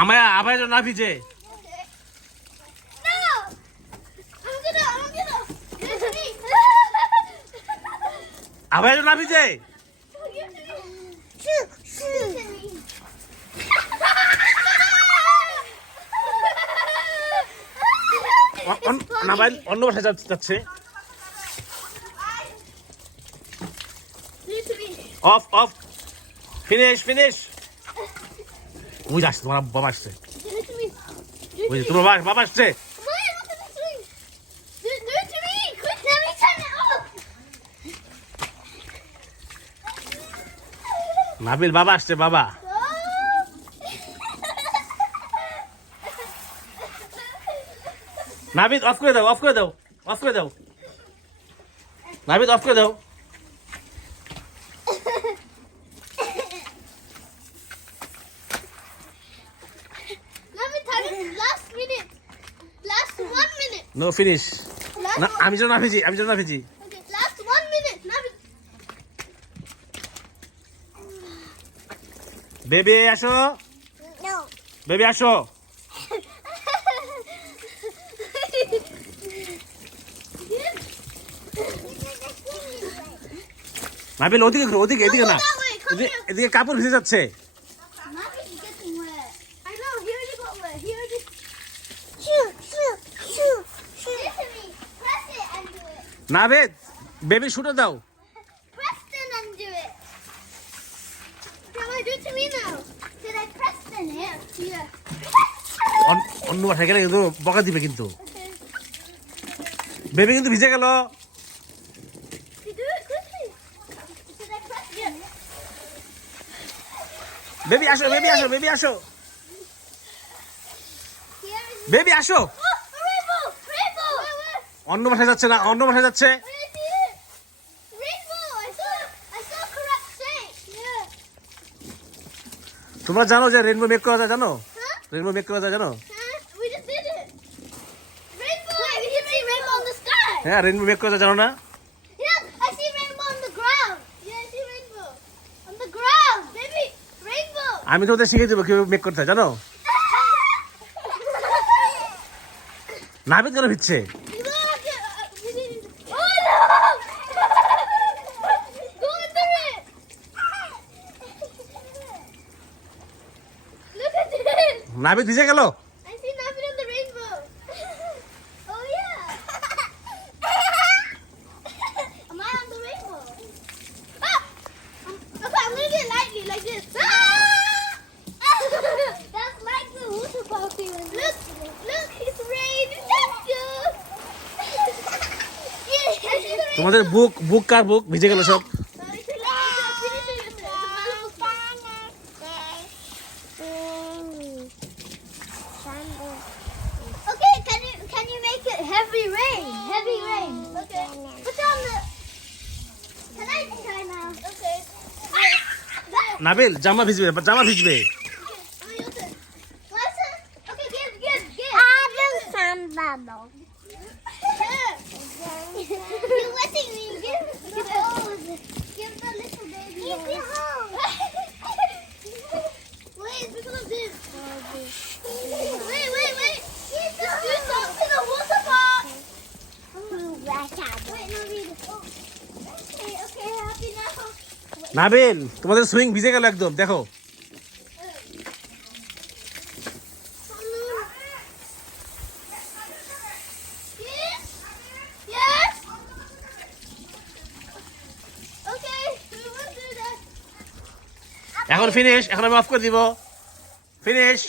আমায় আবার যেন না ভিজে। আবার যেন না ভিজে। না ভাই অন্য বাসায় যাচ্ছে। Of of finish finish. ওই আসছে তোমার বাবা আসছে। ওই তোমার বাবা আসছে। নাবিল বাবা আসছে বাবা। নাবিদ অফ করে দাও অফ করে দাও অফ করে দাও। নাবিদ অফ করে দাও। No finish. না আমি যেন না ভিজি আমি যেন না ভিজি। বেবি আসো বেবি আসো। নাবিল ওদিকে ওদিকে এদিকে না এদিকে কাপড় ভিজে যাচ্ছে। নাবিদ বেবি শুটে দাও। অন্য বাসায় গেলে কিন্তু বকা দিবে কিন্তু। বেবি কিন্তু ভিজে গেল। বেবি আসো বেবি আসো বেবি আসো বেবি আসো। অন্য বাসায় যাচ্ছে না অন্য বাসায় যাচ্ছে। তোমরা জানো যে রেনবো মেক করা যায় জানো? রেনবো মেক করা যায় জানো? হ্যাঁ রেনবো মেক করা যায় জানো না? আমি তো ওদের শিখে দেবো কিভাবে মেক করতে হয় জানো? নাবিদ কেন ভিজছে? নাবিদ ভিজে গেল। তোমাদের বুক বুক কার বুক ভিজে গেল সব। Heavy rain. Okay. Put on the. Can I try now? Okay. Nabil জামা ভিজবে জামা ভিজবে। Okay, give. Some bubble. You're letting me give the hose. Give the little baby. Give the hose. Wait, it's because of this. Wait. Just do something to the water pot. Wait, no, read it. Oh. Okay, happy now. Nabil তোমাদের সুইং ভিজে গেল একদম দেখো। Yes. Okay, we will do that. এখন ফিনিশ এখন আমি অফ করে দিব। ফিনিশ।